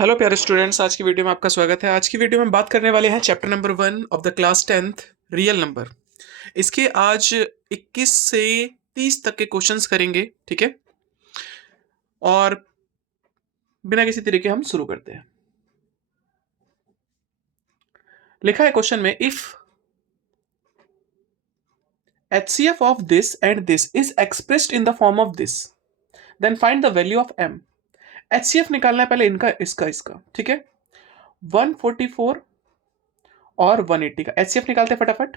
Hello प्यारे students, आज की वीडियो में आपका स्वागत है। आज की वीडियो में बात करने वाले हैं chapter number 1 of the class 10th real number. इसके आज 21 से 30 तक के क्वेश्चंस करेंगे, ठीक है। और बिना किसी तरीके हम शुरू करते हैं। लिखा है क्वेश्चन में, if HCF of this and this is expressed in the form of this, then find the value of m। HCF निकालना है पहले इनका, इसका, ठीक है। 144 और 180 का HCF निकालते हैं फटाफट।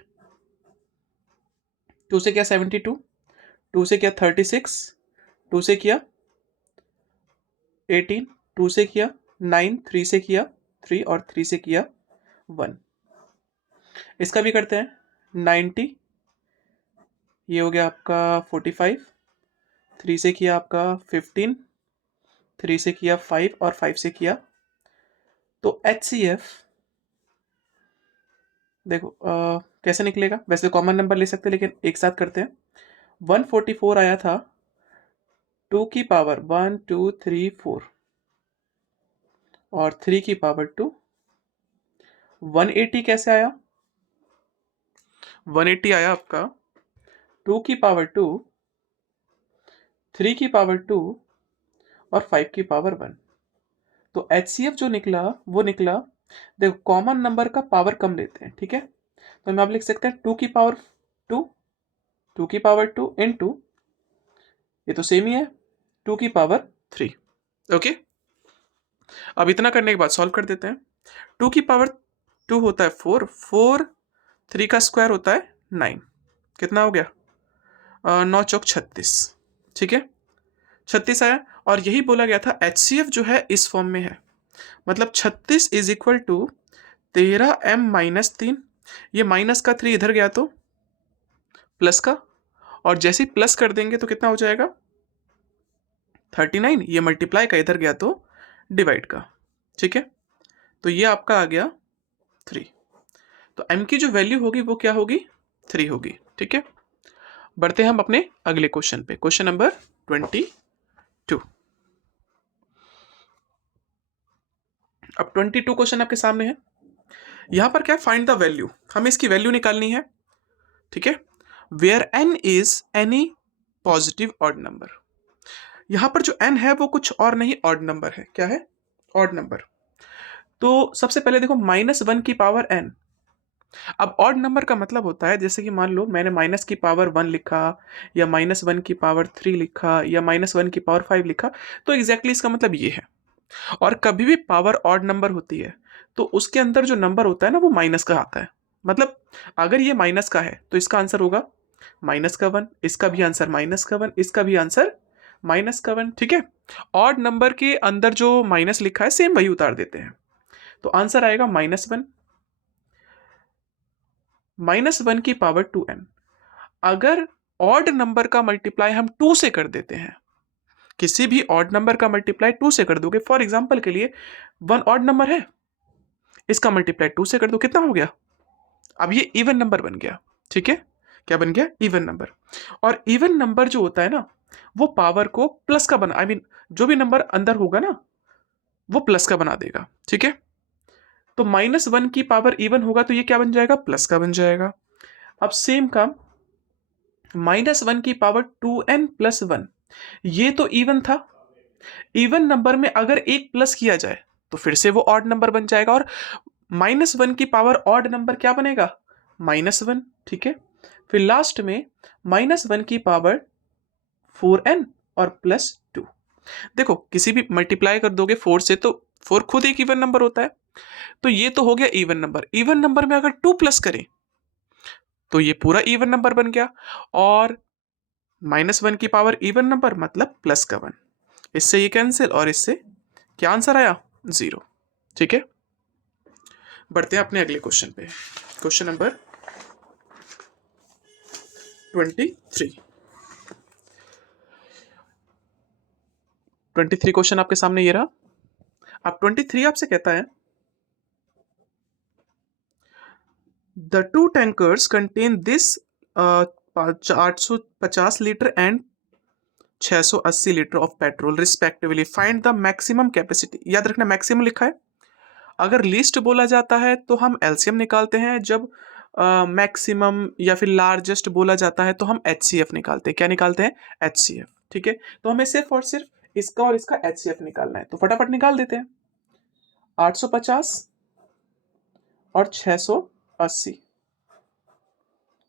2 से किया 72, 2 से किया 36, 2 से किया 18, 2 से किया 9, 3 से किया 3 और 3 से किया 1। इसका भी करते हैं 90, ये हो गया आपका 45, 3 से किया आपका 15, 3 से किया 5 और 5 से किया। तो HCF देखो कैसे निकलेगा। वैसे कॉमन नंबर ले सकते हैं लेकिन एक साथ करते हैं। 144 आया था 2 की पावर 1 2 3 4 और 3 की पावर 2। 180 कैसे आया? 180 आया आपका 2 की पावर 2, 3 की पावर 2 और 5 की पावर 1। तो HCF जो निकला वो निकला, देखो कॉमन नंबर का पावर कम लेते हैं, ठीक है। तो हम आप लिख सकते हैं 2 की पावर 2, 2 की पावर 2 इनटू, ये तो सेम ही है, 2 की पावर 3। ओके, अब इतना करने के बाद सॉल्व कर देते हैं। 2 की पावर 2 होता है 4, 4, 3 का स्क्वायर होता है 9। कितना हो गया? 9 चौक 36, ठीक है। 36 आया और यही बोला गया था HCF जो है इस फॉर्म में है, मतलब 36 इज इक्वल टू 13m-3। ये माइनस का 3 इधर गया तो प्लस का, और जैसे ही प्लस कर देंगे तो कितना हो जाएगा 39। ये मल्टीप्लाई का इधर गया तो डिवाइड का, ठीक है। तो ये आपका आ गया 3। तो m की जो वैल्यू होगी वो क्या होगी? 3 होगी, ठीक है। बढ़ते हैं हम अपने अगले क्वेश्चन पे, क्वेश्चन नंबर 22। अब 22 क्वेश्चन आपके सामने है। यहां पर क्या, फाइंड द वैल्यू, हमें इसकी वैल्यू निकालनी है, ठीक है। Where n is any positive odd number. यहां पर जो n है वो कुछ और नहीं, ऑड नंबर है। क्या है? Odd number. तो सबसे पहले देखो -1 की पावर n। अब ऑड नंबर का मतलब होता है, जैसे कि मान लो मैंने माइनस की पावर 1 लिखा, या -1 की पावर 3 लिखा, या -1 की पावर 5 लिखा, तो एग्जैक्टली इसका मतलब ये है। और कभी भी पावर ऑड नंबर होती है तो उसके अंदर जो नंबर होता है ना वो माइनस का आता है। मतलब अगर ये माइनस का है तो इसका आंसर होगा माइनस का 1, इसका भी आंसर माइनस का 1, इसका भी आंसर माइनस का 1, ठीक है। ऑड नंबर के अंदर जो माइनस लिखा है सेम वही उतार देते हैं, तो आंसर आएगा -1, -1 की पावर 2n। अगर ऑड नंबर का मल्टीप्लाई हम 2 से कर देते हैं, किसी भी ऑड नंबर का मल्टीप्लाई 2 से कर दोगे, फॉर एग्जांपल के लिए 1 ऑड नंबर है, इसका मल्टीप्लाई 2 से कर दो, कितना हो गया? अब ये इवन नंबर बन गया, ठीक है। क्या बन गया? Even number. और इवन नंबर जो होता है ना वो पावर को प्लस का बना, जो भी नंबर अंदर होगा ना वो प्लस का बना देगा, ठीक है। तो -1 की पावर इवन होगा तो ये क्या बन जाएगा? प्लस का बन जाएगा। अब सेम काम -1 की पावर 2n+1, ये तो इवन था। इवन नंबर में अगर एक प्लस किया जाए तो फिर से वो ऑड नंबर बन जाएगा, और -1 की पावर ऑड नंबर क्या बनेगा? -1, ठीक है। फिर लास्ट में -1 की पावर 4n और +2। देखो किसी भी मल्टीप्लाई कर दोगे 4 से तो 4 खुद एक इवन नंबर होता है, तो ये तो हो गया इवन नंबर। इवन नंबर में अगर 2 प्लस करें तो ये पूरा इवन नंबर बन गया, और -1 की पावर इवन नंबर मतलब प्लस का 1, इससे ये कैंसिल और इससे क्या आंसर आया? 0, ठीक है। बढ़ते हैं अपने अगले क्वेश्चन पे, क्वेश्चन नंबर 23। 23 क्वेश्चन आपके सामने ये रहा। अब 23 आपसे कहता है, the two tankers contain this 850 litre and 680 litre of petrol respectively, find the maximum capacity. याद रखना मैक्सिमम लिखा है, अगर लीस्ट बोला जाता है तो हम एलसीएम निकालते हैं, जब मैक्सिमम या फिर लार्जेस्ट बोला जाता है तो हम एचसीएफ निकालते हैं। क्या निकालते हैं? एचसीएफ। ठीक है, तो हमें सिर्फ और सिर्फ इसका और इसका एचसीएफ निकालना है, तो फटाफट निकाल देते हैं। 850 और 680,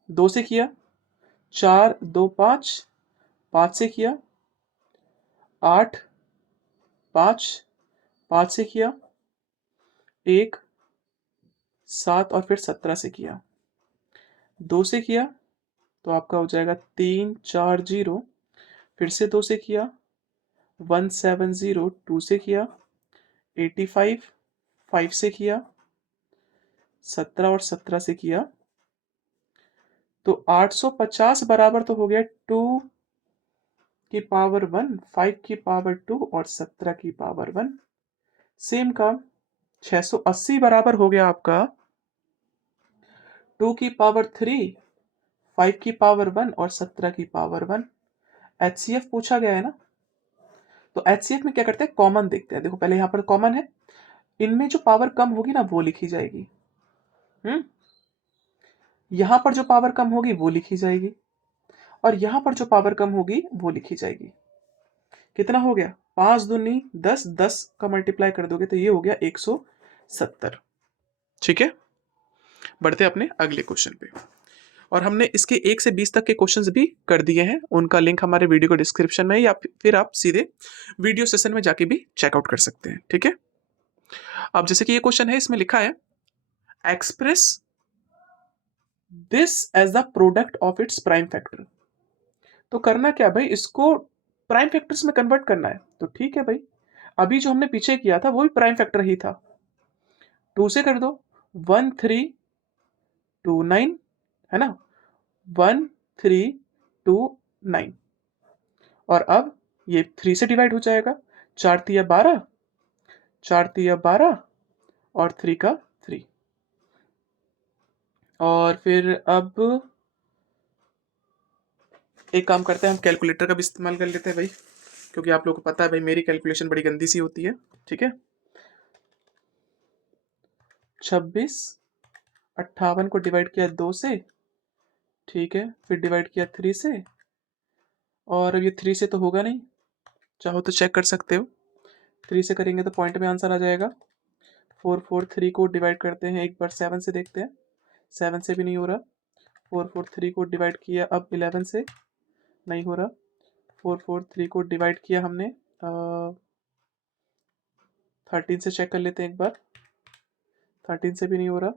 2 से किया, 4 2 5, 5 से किया, 8 5, 5 से किया, 1 7 और फिर 17 से किया, 2 से किया तो आपका हो जाएगा 3 4 0, फिर से 2 से किया 170, 2 से किया 85, 5 से किया 17 और 17 से किया, तो 850 बराबर तो हो गया 2 की पावर 1, 5 की पावर 2 और 17 की पावर 1। सेम काम 680 बराबर हो गया आपका 2 की पावर 3, 5 की पावर 1 और 17 की पावर 1। एचसीएफ पूछा गया है ना, तो एचसीएफ में क्या करते हैं, कॉमन देखते हैं। देखो पहले यहाँ पर कॉमन है, इनमें जो पावर कम होगी ना वो लिखी जाएगी। यहां पर जो पावर कम होगी वो लिखी जाएगी, और यहां पर जो पावर कम होगी वो लिखी जाएगी। कितना हो गया? 5 दूनी 10, 10 का मल्टीप्लाई कर दोगे तो ये हो गया 170। ठीक है, बढ़ते अपने अगले क्वेश्चन पे। और हमने इसके 1 से 20 तक के क्वेश्चंस भी कर दिए हैं, उनका लिंक हमारे वीडियो को डिस्क्रिप्शन में है, या फिर आप सीधे वीडियो सेशन में जाके भी चेकआउट कर सकते हैं। ठीक है, अब जैसे कि ये क्वेश्चन है, इसमें लिखा है express this as the product of its prime factor. तो करना क्या भाई, इसको प्राइम फैक्टर्स में कन्वर्ट करना है। तो ठीक है भाई, अभी जो हमने पीछे किया था वो भी प्राइम फैक्टर ही था, 2 से कर दो, 1329 है ना, 1329, और अब ये 3 से डिवाइड हो जाएगा, 4 तिया 12, 4 तिया 12 और 3 का 3। और फिर अब एक काम करते हैं, हम कैलकुलेटर का भी इस्तेमाल कर लेते हैं भाई, क्योंकि आप लोगों को पता है भाई मेरी कैलकुलेशन बड़ी गंदी सी होती है। ठीक है, 26 58 को डिवाइड किया 2 से, ठीक है, फिर डिवाइड किया 3 से, और अब ये 3 से तो होगा नहीं, चाहो तो चेक कर सकते हो, 3 से करेंगे तो पॉइंट में आंसर आ जाएगा। 4 4 3 को डिवाइड करते हैं एक बार 7 से, देखते हैं 7 से भी नहीं हो रहा। 4 4 3 को डिवाइड किया अब 11 से, नहीं हो रहा। 4 4 3 को डिवाइड किया हमने 13 से, चेक कर लेते हैं एक बार, 13 से भी नहीं हो रहा।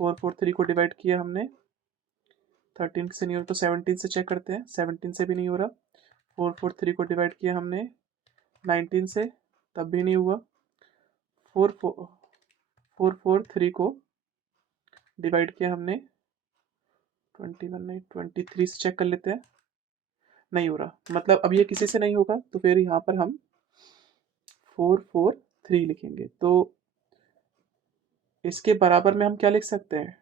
4 4 3 को डिवाइड किया हमने 13 से नहीं हो रहा, तो 17 से चेक करते हैं, 17 से भी नहीं हो रहा। 4 4 3 को डिवाइड किया हमने 19 से, तब भी नहीं हुआ। 4 4 3 को डिवाइड किया हमने 21 नहीं 23 से, चेक कर लेते हैं, नहीं हो रहा। मतलब अब ये किसी से नहीं होगा, तो फिर यहाँ पर हम 4 4 3 लिखेंगे। तो इसके बराबर में हम क्या लिख सकते हैं,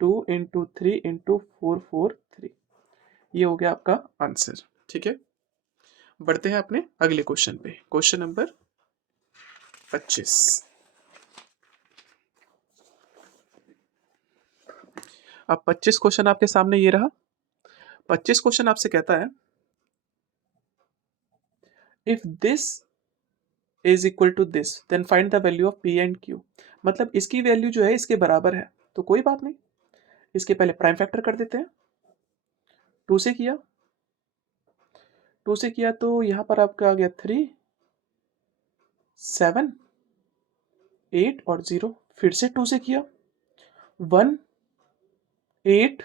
2 इंटू 3 इंटू 4 4 3, ये हो गया आपका आंसर। ठीक है, बढ़ते हैं अपने अगले क्वेश्चन पे, क्वेश्चन नंबर 25। अब 25 क्वेश्चन आपके सामने ये रहा। 25 क्वेश्चन आपसे कहता है if this is equal to this then find the value of P and Q. मतलब इसकी वैल्यू जो है इसके बराबर है, तो कोई बात नहीं, इसके पहले प्राइम फैक्टर कर देते हैं। 2 से किया, 2 से किया तो यहां पर आपका आ गया 3 7 8 और 0, फिर से 2 से किया 1 8,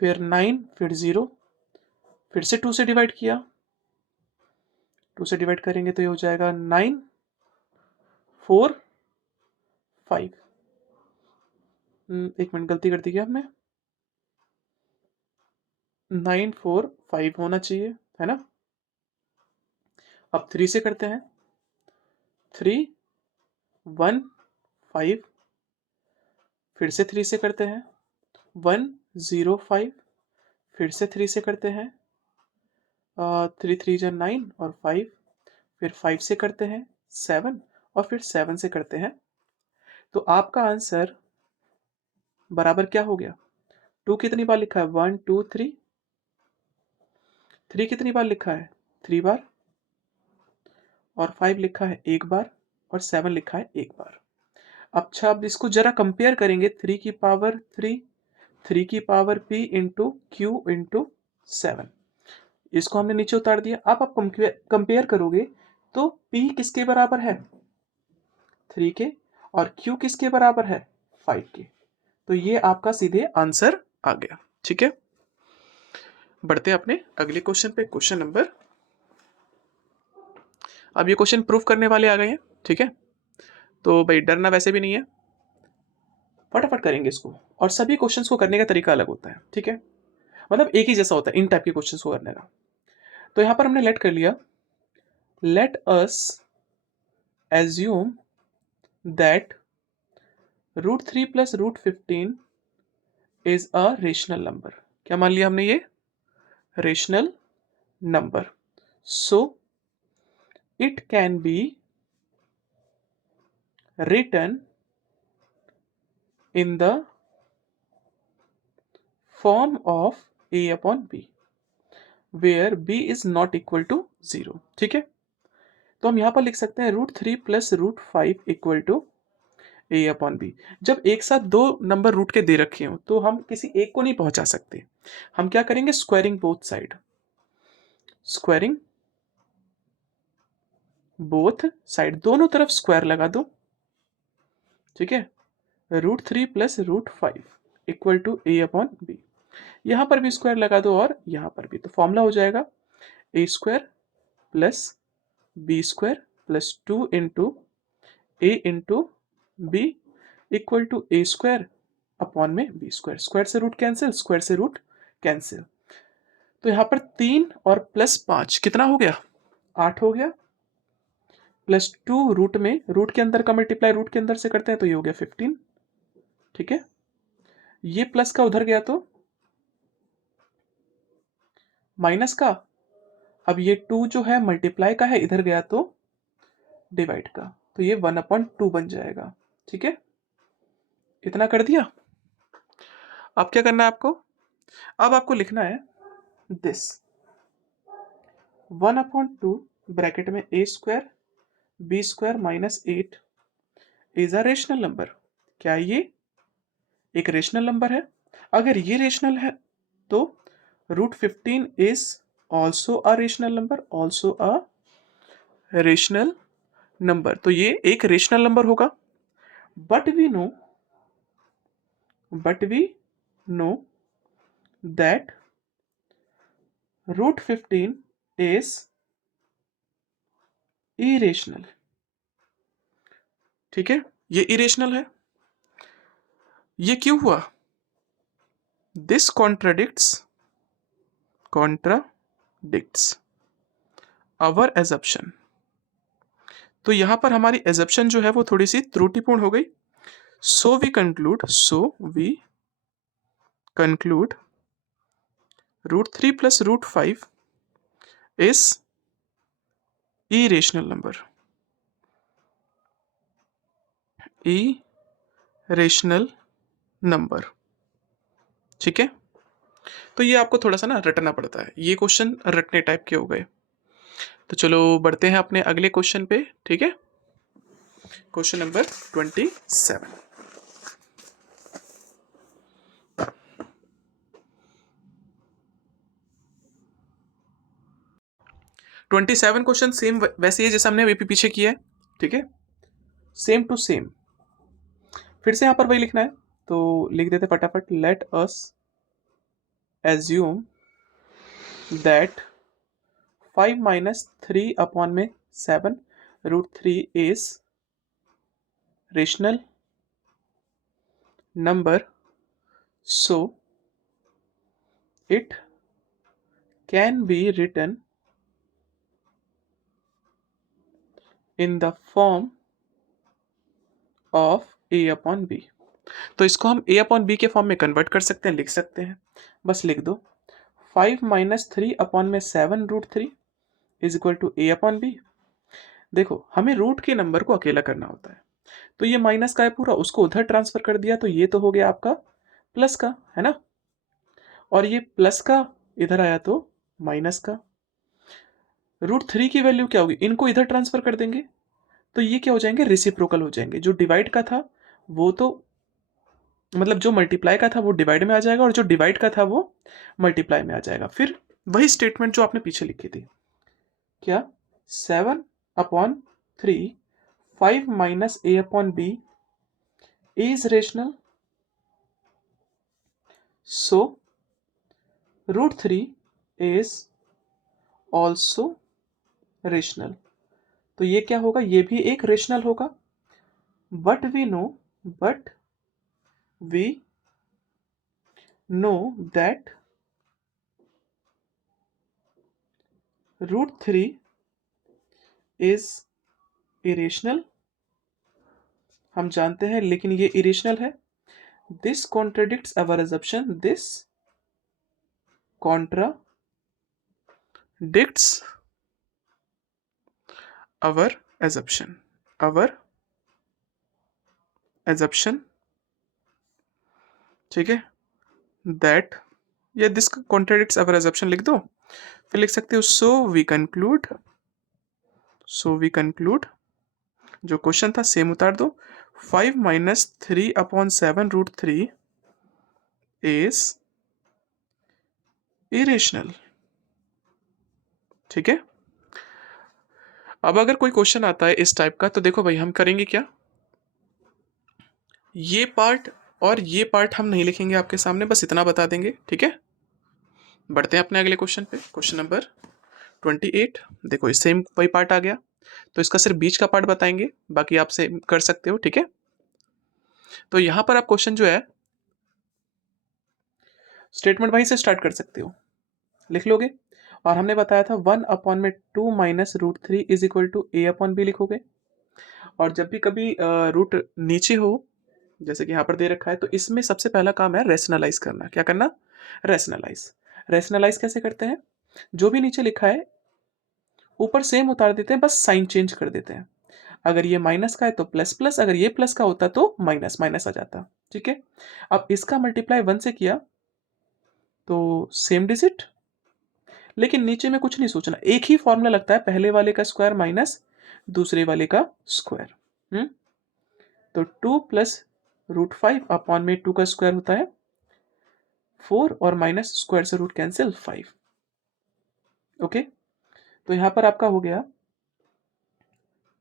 फिर 9, फिर 0, फिर से 2 से डिवाइड किया, 2 से डिवाइड करेंगे तो ये हो जाएगा 9 4 5। एक मिनट, गलती कर दी क्या हमने, 9 4 5 होना चाहिए, है ना। अब 3 से करते हैं, 3 1 5, फिर से 3 से करते हैं 1 0 5, फिर से 3 से करते हैं 3 3 जा 9 और 5, फिर 5 से करते हैं 7 और फिर 7 से करते हैं, तो आपका आंसर बराबर क्या हो गया? 2 कितनी बार लिखा है? 1 2 3। 3 कितनी बार लिखा है? 3 बार। और 5 लिखा है 1 बार और 7 लिखा है 1 बार। अच्छा, अब इसको जरा कंपेयर करेंगे। 3 की पावर 3, 3 की power p into Q into 7, इसको हमने नीचे उतार दिया। अब आप कंपेयर करोगे तो p किसके बराबर है? 3 के, और q किसके बराबर है? 5 के। तो ये आपका सीधे आंसर आ गया। ठीक है, बढ़ते हैं अपने अगले क्वेश्चन पे। क्वेश्चन नंबर, अब ये क्वेश्चन प्रूफ करने वाले आ गए हैं। ठीक है, तो भाई डरना वैसे भी नहीं है, फटाफट करेंगे इसको। और सभी क्वेश्चंस को करने का तरीका अलग होता है। ठीक है, मतलब एक ही जैसा होता है इन टाइप के क्वेश्चंस को करने का। तो यहां पर हमने लेट कर लिया, let us assume that √3 plus √15 is a rational number. क्या मान लिया हमने? ये rational number. So it can be written in the form of a upon b where b is not equal to 0। ठीक है, तो हम यहां पर लिख सकते हैं √3 plus √5 equal to a upon b। जब एक साथ दो नंबर रूट के दे रखे हो तो हम किसी एक को नहीं पहुंचा सकते। हम क्या करेंगे? Squaring both side, squaring both side, दोनों तरफ स्क्वायर लगा दो। ठीक है, √3 plus √5 equal to a upon b। यहां पर भी स्क्वायर लगा दो और यहां पर भी, तो फॉर्मूला हो जाएगा a square plus B square plus 2 into A into B equal to A square upon में बी स्क्वायर। स्क्वायर से रूट कैंसिल, स्क्वायर से रूट कैंसिल। तो यहाँ पर 3 और प्लस 5 कितना हो गया? 8 हो गया। प्लस 2 रूट में, रूट के अंदर का मल्टीप्लाई रूट के अंदर से करते हैं तो ये हो गया 15। ठीक है, ये प्लस का उधर गया तो माइनस का। अब ये 2 जो है मल्टीप्लाई का है, इधर गया तो डिवाइड का, तो ये 1/2 बन जाएगा। ठीक है, इतना कर दिया। अब क्या करना है आपको? अब आपको लिखना है दिस 1/2 ब्रैकेट में a square b square minus 8 is a rational number. क्या ये एक रेशनल नंबर है? अगर ये रेशनल है तो √15 is also a rational number, also a rational number. तो ये एक रेशनल नंबर होगा। But we know, that √15 is irrational. ठीक है, ये इरेशनल है। ये क्यों हुआ? This contradicts our assumption. तो यहां पर हमारी एजप्शन जो है वो थोड़ी सी त्रुटिपूर्ण हो गई। So we conclude √3 plus √5 is irrational number, irrational number. ठीक है, तो ये आपको थोड़ा सा ना रटना पड़ता है, ये क्वेश्चन रटने टाइप के हो गए। तो चलो बढ़ते हैं अपने अगले क्वेश्चन पे। ठीक है, क्वेश्चन नंबर 27। 27 क्वेश्चन सेम वैसे ही जैसे हमने अभी पीछे किया है। ठीक है, सेम टू सेम। फिर से यहां पर वही लिखना है, तो लिख देते फटाफट। Late us assume that 5 minus 3 upon में 7 √3 is rational number, so it can be written in the form of a upon b। तो इसको हम a अपॉन b के फॉर्म में कन्वर्ट कर सकते हैं, लिख सकते हैं। बस लिख दो 5 माइनस 3 अपॉन में 7 root 3 is equal to A upon B. देखो हमें रूट के नंबर को अकेला करना होता है, तो ये माइनस का है पूरा, उसको उधर ट्रांसफर कर दिया, तो ये तो हो गया आपका प्लस का, है ना, और ये प्लस का इधर आया तो माइनस का। रूट 3 की वैल्यू क्या होगी, इनको इधर ट्रांसफर कर देंगे तो ये क्या हो जाएंगे, रेसिप्रोकल हो जाएंगे। जो डिवाइड का था वो तो मतलब जो मल्टीप्लाई का था वो डिवाइड में आ जाएगा, और जो डिवाइड का था वो मल्टीप्लाई में आ जाएगा। फिर वही स्टेटमेंट जो आपने पीछे लिखी थी, क्या 7/3 5 minus A upon B is rational, so root 3 is also rational. तो ये क्या होगा, ये भी एक रेशनल होगा। But we know that root 3 is irrational, हम जानते हैं, लेकिन ये इरेशनल है। दिस कॉन्ट्रडिक्ट्स अवर assumption, दिस contradicts our assumption, ठीक है, दैट, या दिस कॉन्ट्रडिक्ट्स अवर assumption लिख दो, फिर लिख सकते हो सो वी कंक्लूड, जो क्वेश्चन था सेम उतार दो, 5 minus 3 upon 7 root 3 is irrational, ठीक है। अब अगर कोई क्वेश्चन आता है इस टाइप का, तो देखो भाई हम करेंगे क्या, ये पार्ट और ये पार्ट हम नहीं लिखेंगे आपके सामने, बस इतना बता देंगे, ठीक है। बढ़ते हैं अपने अगले क्वेश्चन पे, क्वेश्चन नंबर 28। देखो ये सेम वही पार्ट आ गया, तो इसका सिर्फ बीच का पार्ट बताएंगे, बाकी आप से कर सकते हो, ठीक है। तो यहां पर आप क्वेश्चन जो है स्टेटमेंट वहीं से स्टार्ट कर सकते हो, लिख लोगे, और हमने बताया था 1 अपॉन में 2 minus root 3 is equal to A upon B लिखोगे। और जब भी कभी रूट नीचे हो, जैसे कि यहाँ पर दे रखा है, तो इसमें सबसे पहला काम है रेशनलाइज करना। क्या करना, रेशनलाइज कैसे करते हैं, जो भी नीचे लिखा है ऊपर सेम उतार देते हैं, बस साइन चेंज कर देते हैं। अगर ये माइनस का है तो प्लस प्लस, अगर ये प्लस का होता तो माइनस माइनस आ जाता, ठीक है। अब इसका मल्टीप्लाई 1 से किया तो सेम डिजिट, लेकिन नीचे में कुछ नहीं सोचना, एक ही फॉर्मूला लगता है, पहले वाले का स्क्वायर माइनस दूसरे वाले का स्क्वायर। तो 2 प्लस रूट 5 अपॉन में 2 का स्क्वायर होता है 4, और माइनस स्क्वायर से रूट कैंसिल 5, ओके। तो यहां पर आपका हो गया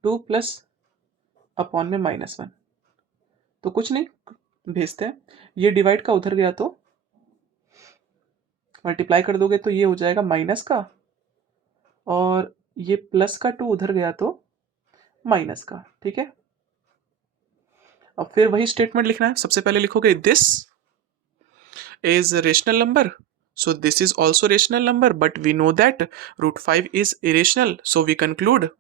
2 प्लस अपॉन में -1, तो कुछ नहीं भेजते हैं, ये डिवाइड का उधर गया तो मल्टीप्लाई कर दोगे तो ये हो जाएगा माइनस का, और ये प्लस का 2 उधर गया तो माइनस का, ठीक है। अब फिर वही स्टेटमेंट लिखना है, सबसे पहले लिखोगे this is rational number, so this is also rational number, but we know that root 5 is irrational, so we conclude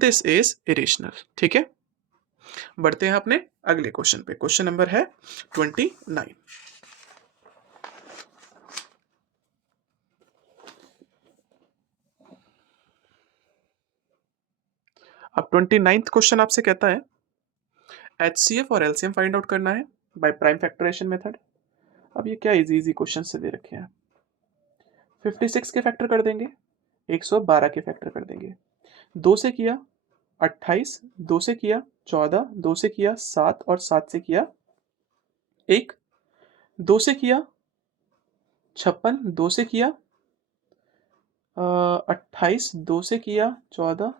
this is irrational, ठीक है। बढ़ते हैं अपने अगले क्वेश्चन पे, क्वेश्चन नंबर है 29। अब 29th क्वेश्चन आपसे कहता है HCF और LCM फाइंड आउट करना है बाय प्राइम फैक्टराइजेशन मेथड। अब ये क्या इजी इजी क्वेश्चन से दे रखे हैं, 56 के फैक्टर कर देंगे, 112 के फैक्टर कर देंगे, 2 से किया 28, 2 से किया 14, 2 से किया 7, और 7 से किया 1, 2 से किया 56, 2 से किया 28, 2 से किया 14,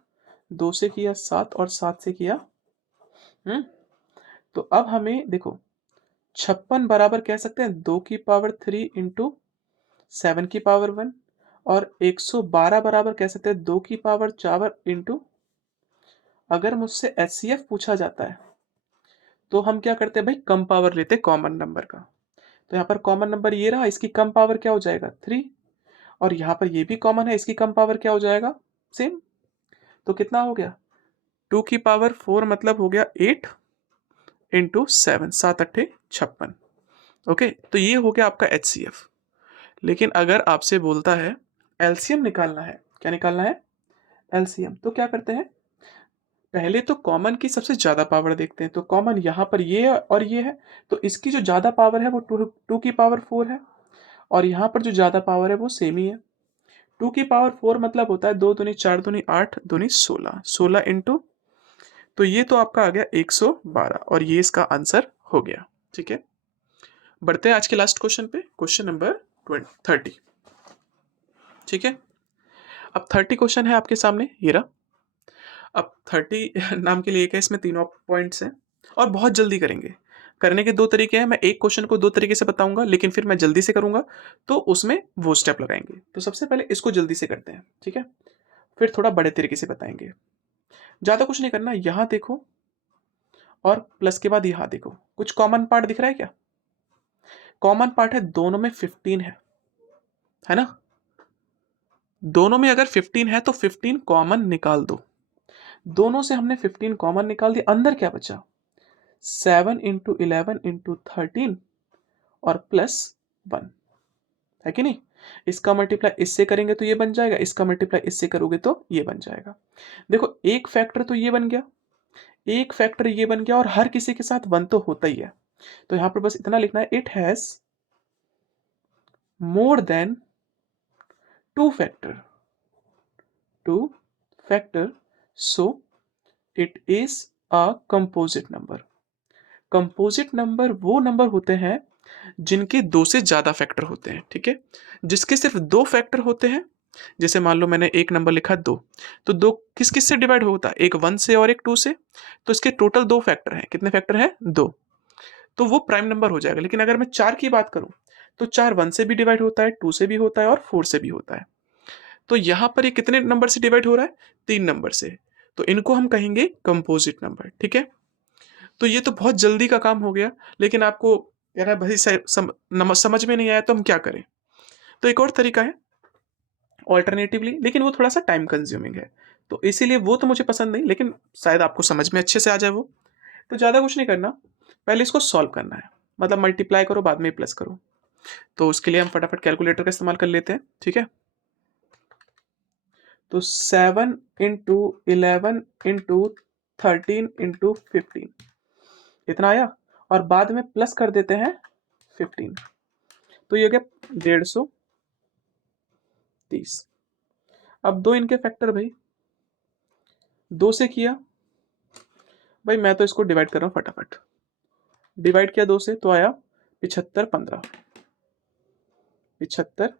2 से किया 7, और 7 से किया तो अब हमें देखो 56 बराबर कह सकते हैं 2 की पावर 3 इंटू 7 की पावर 1, और 112 बराबर कह सकते हैं 2 की पावर 4 इंटू, अगर मुझसे HCF पूछा जाता है तो हम क्या करते हैं भाई, कम पावर लेते हैं कॉमन नंबर का। तो यहाँ पर कॉमन नंबर ये रहा, इसकी कम पावर क्या हो जाएगा 3, और यहाँ पर ये भी कॉमन है, इसकी कम पावर क्या हो जाएगा सेम। तो कितना हो गया 2 की पावर 4 मतलब हो गया 8 इंटू 7, 7 8 56, ओके। तो ये हो गया आपका HCF। लेकिन अगर आपसे बोलता है एलसीएम निकालना है, क्या निकालना है? एलसीएम। तो क्या करते हैं, पहले तो कॉमन की सबसे ज्यादा पावर देखते हैं। तो कॉमन यहाँ पर ये है और ये है, तो इसकी जो ज्यादा पावर है वो टू की पावर 4 है, और यहाँ पर जो ज्यादा पावर है वो सेम ही है। 2 की पावर 4 मतलब होता है 2 दूनी 4 दूनी 8 दूनी 16, 16 इंटू, तो ये तो आपका आ गया 112, और ये इसका आंसर हो गया। ठीक है, बढ़ते हैं आज के लास्ट क्वेश्चन पे, क्वेश्चन नंबर 30। ठीक है, अब 30 क्वेश्चन है आपके सामने, ये रहा। अब 30 नाम के लिए एक है, इसमें तीनों पॉइंट्स हैं और बहुत जल्दी करेंगे। करने के दो तरीके हैं, मैं एक क्वेश्चन को दो तरीके से बताऊंगा, लेकिन फिर मैं जल्दी से करूंगा तो उसमें वो स्टेप लगाएंगे। तो सबसे पहले इसको जल्दी से करते हैं, ठीक है, फिर थोड़ा बड़े तरीके से बताएंगे। ज्यादा कुछ नहीं करना, यहां देखो और प्लस के बाद यहां देखो, कुछ कॉमन पार्ट दिख रहा है क्या? कॉमन पार्ट है, दोनों में 15 है ना? दोनों में अगर 15 है तो 15 कॉमन निकाल दो। दोनों से हमने 15 कॉमन निकाल दिया, अंदर क्या बचा? 7 इंटू 11 इंटू 13 और प्लस 1, है कि नहीं? इसका मल्टीप्लाई इससे करेंगे तो ये बन जाएगा, इसका मल्टीप्लाई इससे करोगे तो ये बन जाएगा। देखो एक फैक्टर तो ये बन गया, एक फैक्टर ये बन गया, और हर किसी के साथ 1 तो होता ही है। तो यहां पर बस इतना लिखना है, it has more than 2 factor, 2 factor, so it is a composite number. Composite number वो नंबर होते हैं जिनके दो से ज्यादा फैक्टर होते हैं, ठीक है। जिसके सिर्फ दो फैक्टर होते हैं, जैसे मान लो मैंने एक नंबर लिखा 2, तो 2 किस किस से डिवाइड होता है? एक 1 से और एक 2 से, तो इसके टोटल 2 फैक्टर हैं। कितने फैक्टर हैं? 2, तो वो प्राइम नंबर हो जाएगा। लेकिन अगर मैं 4 की बात करूं तो 4 1 से भी डिवाइड होता है, 2 से भी होता है और 4 से भी होता है। तो यहां पर ये कितने नंबर से डिवाइड हो रहा है? 3 नंबर से। तो इनको हम कहेंगे कंपोजिट नंबर, ठीक है। तो ये तो बहुत जल्दी का काम हो गया, लेकिन आपको यार भाई समझ में नहीं आया तो हम क्या करें? तो एक और तरीका है ऑल्टरनेटिवली, लेकिन वो थोड़ा सा टाइम कंज्यूमिंग है, तो इसीलिए वो तो मुझे पसंद नहीं, लेकिन शायद आपको समझ में अच्छे से आ जाए वो। तो ज़्यादा कुछ नहीं करना, पहले इसको सॉल्व करना है, मतलब मल्टीप्लाई करो बाद में प्लस करो। तो उसके लिए हम फटाफट कैलकुलेटर का इस्तेमाल कर लेते हैं, ठीक है। तो 7 इंटू 11 इंटू 13 इंटू 15 इतना आया, और बाद में प्लस कर देते हैं 15, तो ये हो गया 150। अब दो इनके फैक्टर भाई, 2 से किया भाई, मैं तो इसको डिवाइड कर रहा हूं फटाफट। डिवाइड किया 2 से तो आया 75 15, 75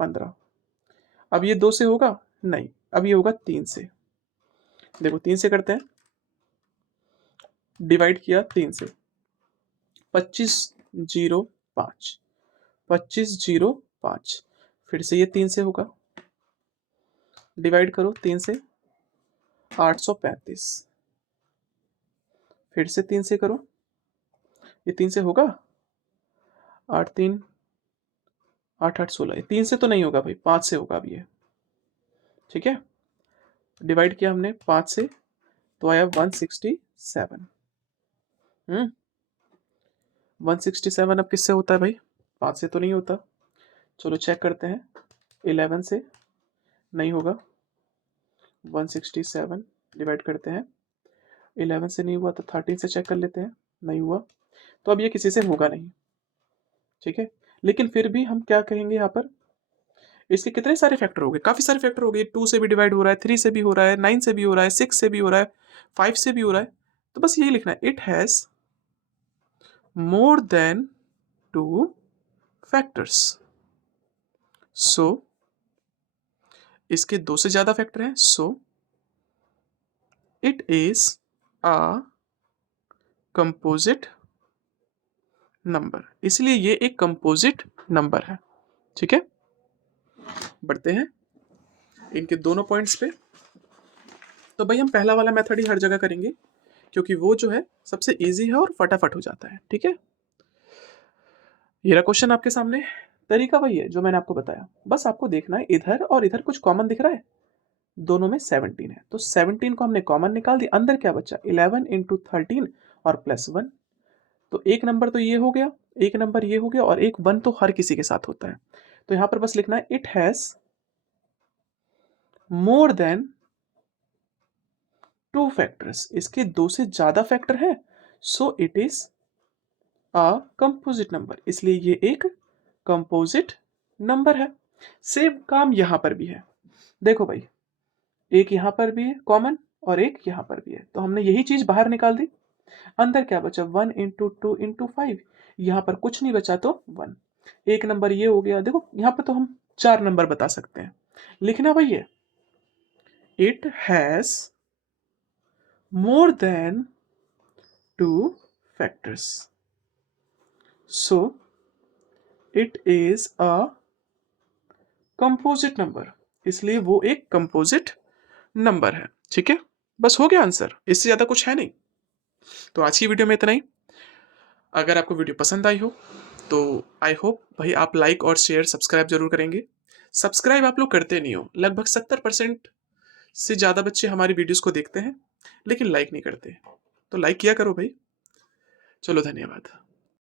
15। अब ये 2 से होगा नहीं, अब ये होगा 3 से। देखो 3 से करते हैं, डिवाइड किया 3 से, 25 0 5, 25 0 5, फिर से ये 3 से होगा, डिवाइड करो 3 से, 835, फिर से 3 से करो, ये 3 से होगा, 8 3 8 8 16, 3 से तो नहीं होगा भाई, 5 से होगा अब ये, ठीक है। डिवाइड किया हमने 5 से तो आया 167। 167 अब किससे होता है भाई? 5 से तो नहीं होता, चलो चेक करते हैं। 11 से नहीं होगा, 167 डिवाइड करते हैं, 11 से नहीं हुआ तो 13 से चेक कर लेते हैं, नहीं हुआ, तो अब ये किसी से होगा नहीं, ठीक है। लेकिन फिर भी हम क्या कहेंगे यहाँ पर, इसके कितने सारे फैक्टर हो गए? काफी सारे फैक्टर हो गए। 2 से भी डिवाइड हो रहा है, 3 से भी हो रहा है, 9 से भी हो रहा है, 6 से भी हो रहा है, 5 से भी हो रहा है। तो बस यही लिखना है, it has more than 2 factors, so इसके 2 से ज्यादा फैक्टर हैं, so it is a composite number, इसलिए ये एक कंपोजिट नंबर है, ठीक है। बढ़ते हैं इनके दोनों पॉइंट्स पे। तो भाई हम पहला वाला मेथड ही हर जगह करेंगे, क्योंकि वो जो है सबसे इजी है और फटाफट हो जाता है, ठीक है। ये रहा क्वेश्चन आपके सामने, तरीका वही है जो मैंने आपको बताया, बस आपको देखना है इधर और इधर कुछ कॉमन दिख रहा है, दोनों में 17 है, तो 17 को हमने कॉमन निकाल दिया, अंदर क्या बचा? 11 इंटू 13 और प्लस 1, तो एक नंबर तो ये हो गया, एक नंबर ये हो गया, और एक 1 तो हर किसी के साथ होता है, तो यहां पर बस लिखना है it has more than 2 factors, इसके 2 से ज्यादा फैक्टर है, सो it is a composite number, इसलिए ये एक कंपोजिट नंबर है। सेम काम यहां पर भी है, देखो भाई एक यहां पर भी है कॉमन और एक यहां पर भी है, तो हमने यही चीज बाहर निकाल दी। अंदर क्या बचा 1 इंटू 2 इंटू 5, यहां पर कुछ नहीं बचा तो 1। एक नंबर ये हो गया, देखो यहां पर तो हम 4 नंबर बता सकते हैं, लिखना भाई ये it has more than 2 factors, so it is a composite number, इसलिए वो एक कंपोजिट नंबर है। ठीक है, बस हो गया आंसर, इससे ज्यादा कुछ है नहीं। तो आज की वीडियो में इतना ही। अगर आपको वीडियो पसंद आई हो तो आई होप भाई आप लाइक और शेयर सब्सक्राइब जरूर करेंगे। सब्सक्राइब आप लोग करते नहीं हो, लगभग 70% से ज़्यादा बच्चे हमारी वीडियोस को देखते हैं लेकिन लाइक नहीं करते, तो लाइक किया करो भाई। चलो धन्यवाद।